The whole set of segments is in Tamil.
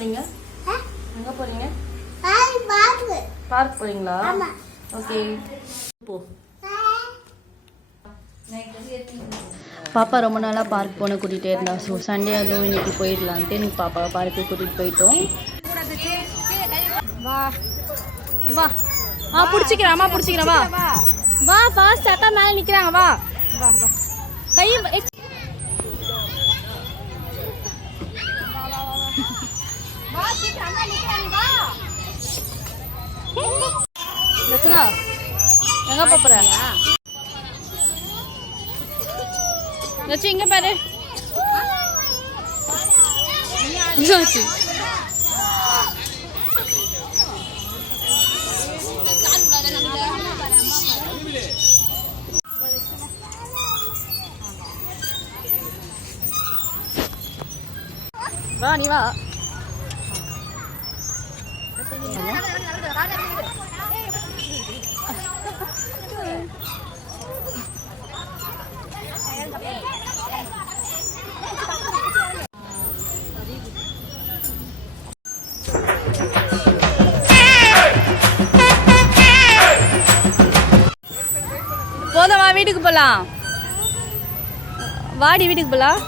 போறீங்க? எங்க போறீங்க? பார்க் போறீங்களா? ஓகே போ. பாப்பா ரொம்ப நாளாக பார்க் போன கூட்டிகிட்டே இருந்தா. ஸோ சண்டே அதுவும் இன்னைக்கு போயிடலான்ட்டு இன்னைக்கு பாப்பாவை பார்க்கு கூட்டிகிட்டு போயிட்டோம். வா வா பிடிச்சிக்கிறேன். அம்மா பிடிச்சிக்கிறேன். வா வா ஃபாஸ்ட். அக்கா மேலே நிற்கிறாங்க. வா வா வா கை ரச்சனா எங்க போற? ரச்சு இங்க பாரு. வா நீ வா. போதும், வா வீட்டுக்கு போலாம். வாடி வீட்டுக்கு போலாம்.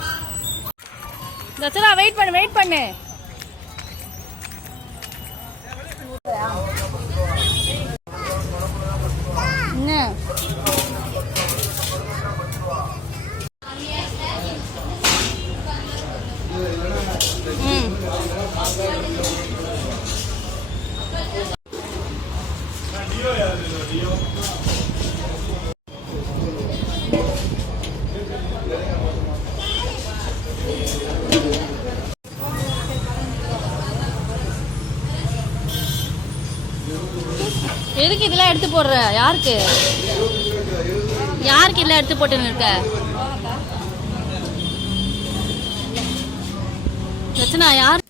ரச்சனா வெயிட் பண்ணு. என்ன எதுக்கு இதெல்லாம் எடுத்து போடுற? யாருக்கு இதெல்லாம் எடுத்து போட்டுன்னு இருக்க? ரச்சனா யார்?